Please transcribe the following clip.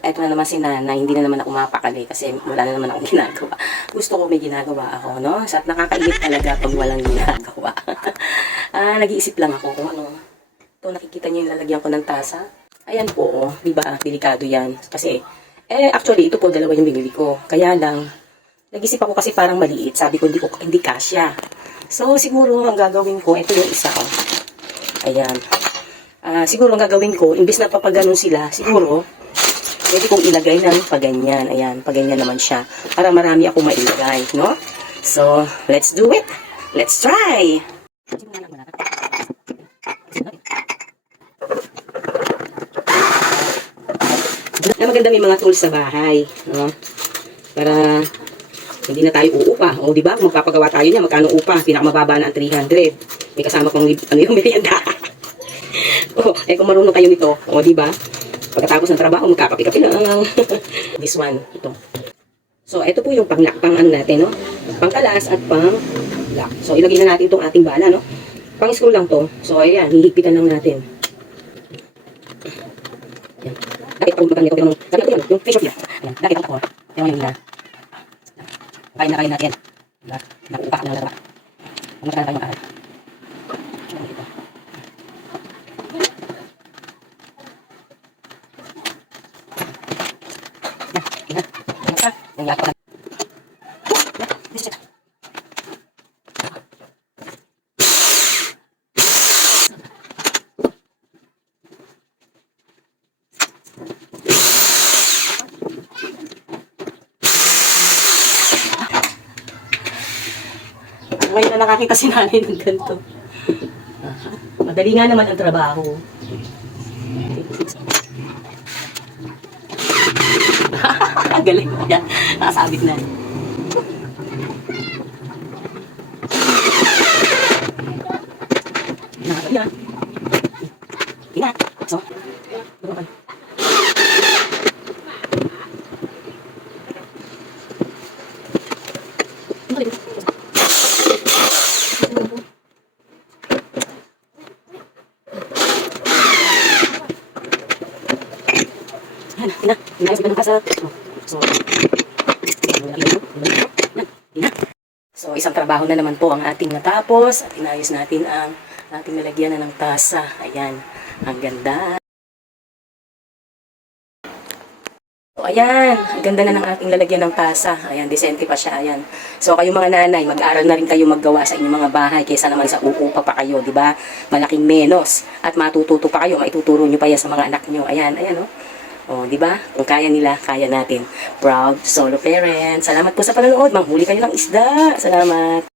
Eto na naman si nanay, hindi na naman ako mapakali kasi wala na naman akong ginagawa. Gusto ko may ginagawa ako, no? At nakakainit talaga pag walang ginagawa. Nag-iisip lang ako kung ano. Ito, nakikita niyo yung lalagyan ko ng tasa. Ayan po, oh, di ba? Delikado yan. Kasi, actually, ito po, dalawa yung binili ko. Kaya lang, nag-isip ako kasi parang maliit. Sabi ko, hindi kasya. So, siguro, ang gagawin ko, ito yung isa, oh. Ayan. Siguro, ang gagawin ko, imbis na papaganon sila, siguro, pwede kong ilagay ng paganyan. Ayan, paganyan naman siya. Para marami akong mailagay, no? So, let's do it. Let's try. Na maganda may mga tools sa bahay, no? Para hindi na tayo uupa. O, di ba? Kung magpapagawa tayo niya, magkano upa? Pinakamababa na ang 300. May kasama pang yung merienda. Kung marunong kayo nito, o, di ba? Pagkatapos ng trabaho, magkakape-kape lang. This one, ito. So, ito po yung pang ano natin, no? Pangkalas at pang-lock. So, ilagay na natin itong ating bala, no? Pang-screw lang to. So, ayan, hihigpitan lang natin. Ayan. Dahil ako magkano ito, sabi natin yung face of yan. Ayan, dahil ako. Ayan yung hina. Kain na kain natin. Diba? Nakupak na lang. Ano ka na tayo maaari? Ito. Yung yato na. This is it. Ngayon na nakakita si nanay ng ganito. Madali nga naman ang trabaho. Galing mo yan. Nakasabit na. Nakakabit yan. Ina. So, bukan. Ina. Inayos ba ng kasa? So, isang trabaho na naman po ang ating natapos at inayos natin ang ating nalagyan na ng tasa. Ayan, ang ganda. So, ayan, ang ganda na ng ating lalagyan ng tasa. Ayan, disente pa siya. Ayan. So, kayo mga nanay, mag-aral na rin kayo maggawa sa inyong mga bahay kaysa naman sa uupa pa kayo, di ba? Malaking menos. At matututo pa kayo, maituturo nyo pa yan sa mga anak nyo. Ayan, ayan, oh. O, di ba? Kung kaya nila, kaya natin. Proud solo parents. Salamat po sa panonood. Manghuli kayo ng isda. Salamat.